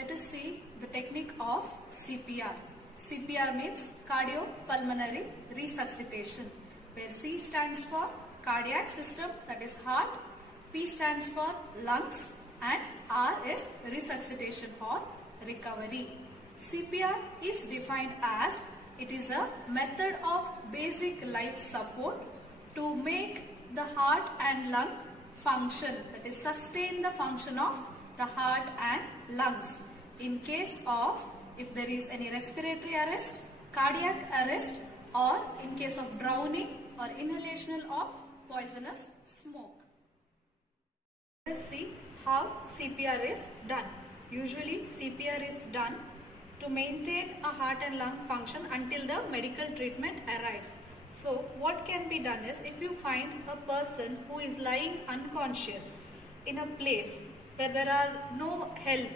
let us see the technique of CPR. CPR means cardiopulmonary resuscitation, where C stands for cardiac system, that is heart, P stands for lungs, and R is resuscitation or recovery. CPR is defined as it is a method of basic life support to make the heart and lung function, that is sustain the function of the heart and lungs in case of if there is any respiratory arrest, cardiac arrest, or in case of drowning or inhalation of poisonous smoke. Let us see how CPR is done. Usually CPR is done to maintain a heart and lung function until the medical treatment arrives. So what can be done is, if you find a person who is lying unconscious in a place where there are no help,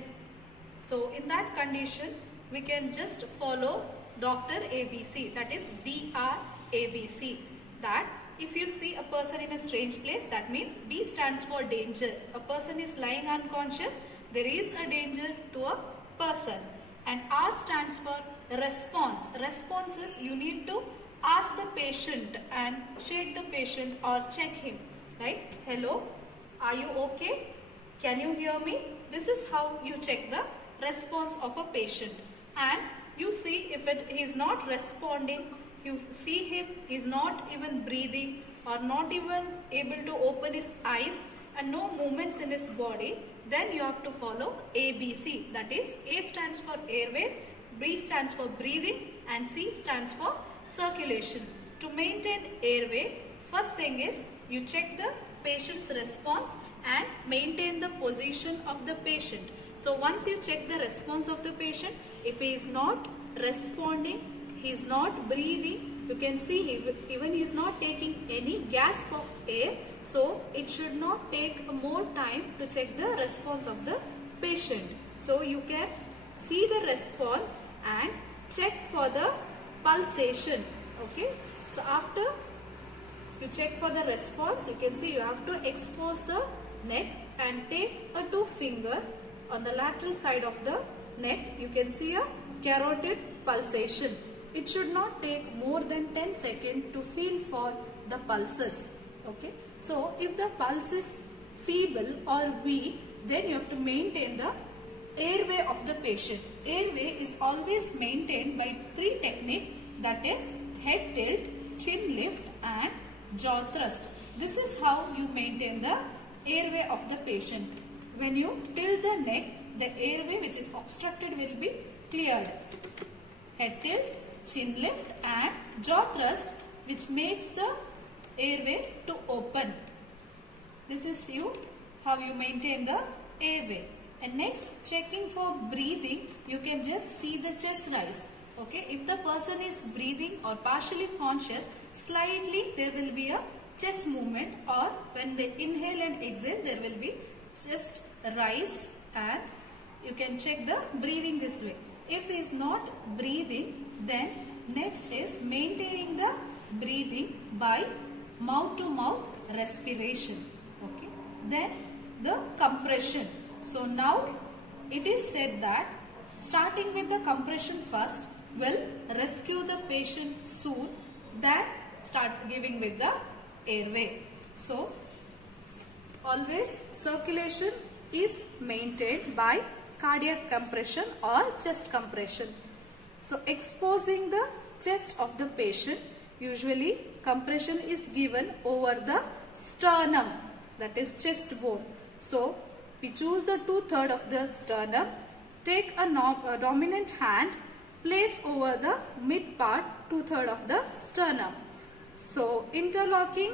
so in that condition we can just follow Dr. ABC, that is DRABC. That if you see a person in a strange place, that means D stands for danger. A person is lying unconscious, there is a danger to a person. And R stands for response. Response is you need to ask the patient and shake the patient or check him. Right? Hello, are you okay? Can you hear me? This is how you check the response of a patient. And you see if he is not responding, you see him, he is not even breathing or not even able to open his eyes and no movements in his body, then you have to follow ABC. That is, A stands for airway, B stands for breathing, and C stands for circulation. To maintain airway, first thing is you check the patient's response and maintain the position of the patient. So once you check the response of the patient, if he is not responding, he is not breathing, you can see even he is not taking any gasp of air, so it should not take more time to check the response of the patient. So you can see the response and check for the pulsation. Okay, so after you check for the response, you can see you have to expose the neck and take a 2 finger on the lateral side of the neck. You can see a carotid pulsation. It should not take more than 10 seconds to feel for the pulses. Okay, so if the pulse is feeble or weak, then you have to maintain the airway of the patient. Airway is always maintained by 3 techniques, that is head tilt, chin lift, and jaw thrust. This is how you maintain the airway of the patient. When you tilt the neck, the airway which is obstructed will be cleared. Head tilt, chin lift, and jaw thrust, which makes the airway to open. This is how you maintain the airway. And next, checking for breathing, you can just see the chest rise. Okay, if the person is breathing or partially conscious, slightly there will be a chest movement, or when they inhale and exhale, there will be chest rise, and you can check the breathing this way. If he is not breathing, then next is maintaining the breathing by mouth to mouth respiration. Okay, then the compression. So now it is said that starting with the compression first will rescue the patient soon, then start giving with the airway. So always circulation is maintained by cardiac compression or chest compression. So exposing the chest of the patient, usually compression is given over the sternum, that is chest bone. So we choose the 2/3 of the sternum, take a dominant hand, place over the mid part 2/3 of the sternum. So interlocking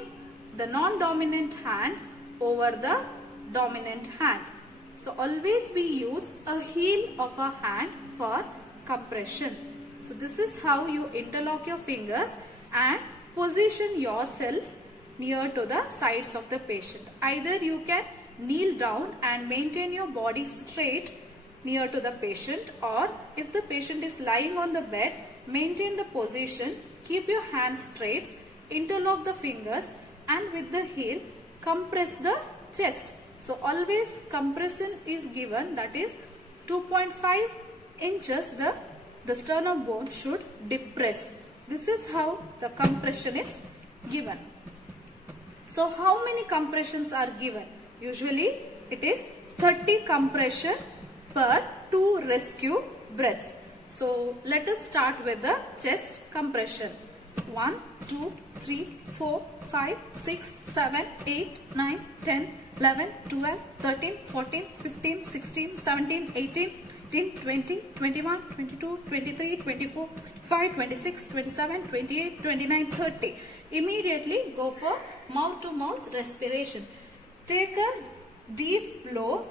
the non-dominant hand over the dominant hand. So always we use a heel of a hand for compression. So this is how you interlock your fingers and position yourself near to the sides of the patient. Either you can kneel down and maintain your body straight near to the patient, or if the patient is lying on the bed, maintain the position, keep your hands straight, interlock the fingers, and with the heel compress the chest. So always compression is given, that is 2.5 inches the sternum bone should depress. This is how the compression is given. So how many compressions are given? Usually it is 30 compression per 2 rescue breaths. So let us start with the chest compression. 1, 2, 3, 4, 5, 6, 7, 8, 9, 10, 11, 12, 13, 14, 15, 16, 17, 18, 19, 20, 21, 22, 23, 24, 25, 26, 27, 28, 29, 30. Immediately go for mouth to mouth respiration. Take a deep blow.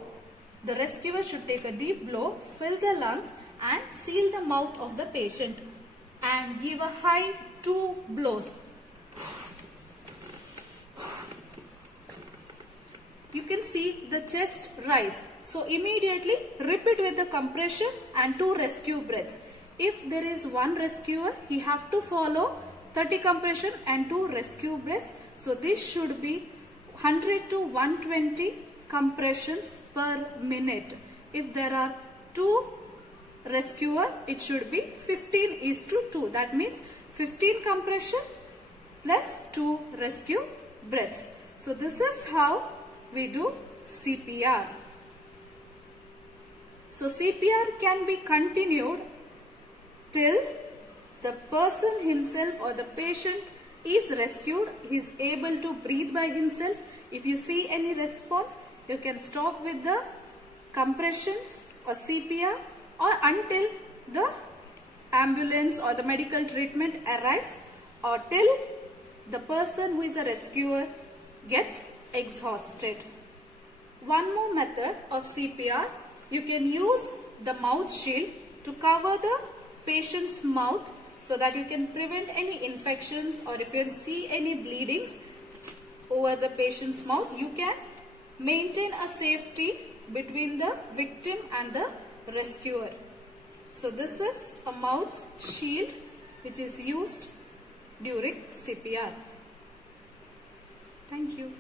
The rescuer should take a deep blow, fill the lungs and seal the mouth of the patient and give a high 2 blows. You can see the chest rise. So immediately repeat with the compression and 2 rescue breaths. If there is one rescuer, he have to follow 30 compression and 2 rescue breaths. So this should be 100 to 120 compressions per minute. If there are 2 rescuer, it should be 15:2. That means 15 compression plus 2 rescue breaths. So this is how we do CPR. So CPR can be continued till the person himself or the patient is rescued, he is able to breathe by himself. If you see any response, you can stop with the compressions or CPR or until the ambulance or the medical treatment arrives or till the person who is a rescuer gets exhausted. One more method of CPR, you can use the mouth shield to cover the patient's mouth so that you can prevent any infections, or if you see any bleedings over the patient's mouth, you can maintain a safety between the victim and the rescuer. So this is a mouth shield which is used during CPR. Thank you.